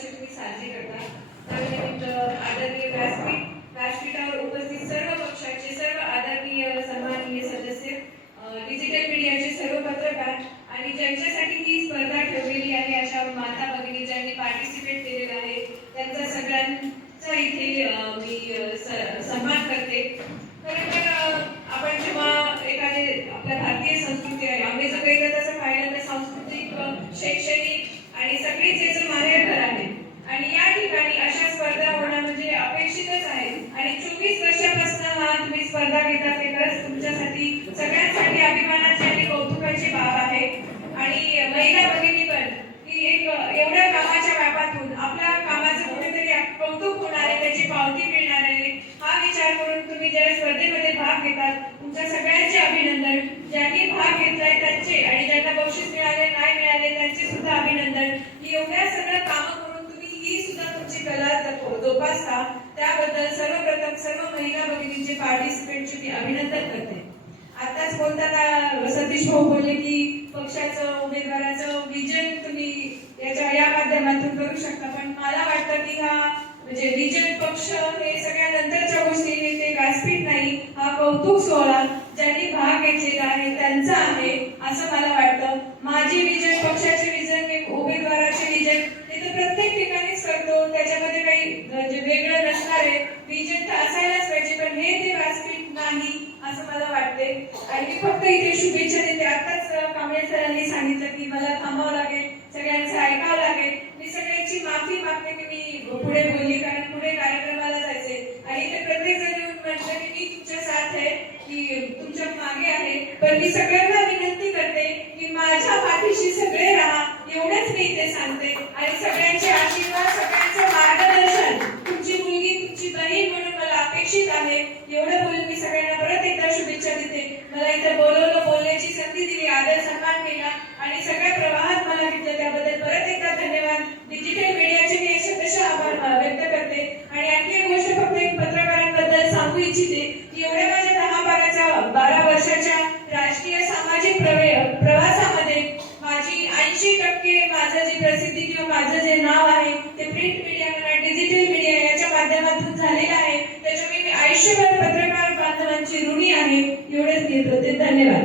चोवीसावा तुम्ही साजरी करता त्यानिमित्त आदरणीय व्यासपीठ व्यासपीठावर उपस्थित सर्व पक्षाचे सर्व आदरणीय सन्माननीय सदस्य डिजिटल मीडियाचे सर्व पत्रकार आणि ज्यांच्यासाठी ही स्पर्धा ठेवलेली आहे अशा माता भगिनी ज्यांनी पार्टिसिपेट केलेलं आहे त्यांचा सगळ्यांचा इथे मी सन्मान करते. खरं तर आपण जेव्हा एखादे आपल्या भारतीय संस्कृती आहे आम्ही जर काही तर तसं पाहिलं तर सांस्कृतिक अ, शैक्षणिक आणि सगळीच याचं माहेरघर आहे आणि या ठिकाणी अशा स्पर्धा होणं म्हणजे अपेक्षितच आहे आणि चोवीस वर्षापासून हा तुम्ही स्पर्धा घेता ते खरंच तुमच्यासाठी सगळ्यांसाठी अभिमानाची आणि कौतुकाची बाब आहे आणि महिला भगिनी पण की एक एवढ्या कामाच्या व्यापातून आपल्या कामाचं कुठेतरी कौतुक होणार आहे त्याची पावती मिळणार आहे. हा विचार करून तुम्ही ज्या स्पर्धेमध्ये भाग घेतात तुमच्या सगळ्यांचे अभिनंदन ज्यांनी भाग घेतलाय त्यांचे आणि ज्यांना बक्षीस मिळाले नाही मिळाले त्यांचे सुद्धा अभिनंदन. की एवढ्या सगळं कामं करून तुम्ही ही सुद्धा तुमची कला जोपासता. त्याबद्दल सर्वप्रथम सर्व महिला भगिनींचे पार्टिसिपेंटचे मी अभिनंदन करते. आताच बोलताना सतीश भाऊ बोलले की पक्षाचं उमेदवाराचं विजन तुम्ही याच्या या माध्यमातून करू शकता पण मला वाटतं की हा म्हणजे विजन हे सगळ्या नंतरच्या गोष्टी ते व्यासपीठ नाही हा कौतुक सोहळा ज्यांनी भाग घेतलेला आहे त्यांचा आहे असं मला वाटतं. माझी विजन पक्षाचे विजन हे उमेदवाराचे विजन हे तर प्रत्येक ठिकाणीच करतो. त्याच्यामध्ये काही म्हणजे वेगळं नसणार आहे. विजन तर असायलाच पाहिजे पण हे ते व्यासपीठ नाही असं मला वाटते. आणि मी फक्त इथे शुभेच्छा देते. आताच अं, कांबळे सरांनी सांगितलं की मला थांबावं लागेल सगळ्यांचं ऐकावं लागेल. मी सगळ्यांची माफी मागते की मी पुढे बोलली कारण पुढे कार्यक्रमाला जायचे आणि इथे प्रत्येक जण येऊन म्हटलं की मी तुमच्या साथ आहे की तुमच्या मागे आहे पण मी सगळ्यांना विनंती करते की माझ्या पाठीशी सगळे राहा एवढंच मी इथे सांगते. आणि सगळ्यांचे आशीर्वाद ऐंशी टक्के माझं जी प्रसिद्धी किंवा माझं जे नाव आहे ते प्रिंट मीडिया म्हणा डिजिटल मीडिया याच्या माध्यमातून झालेलं आहे. त्याच्यामुळे मी आयुष्यभर पत्रकार बांधवांची ऋणी आहे. एवढेच घेत होते धन्यवाद.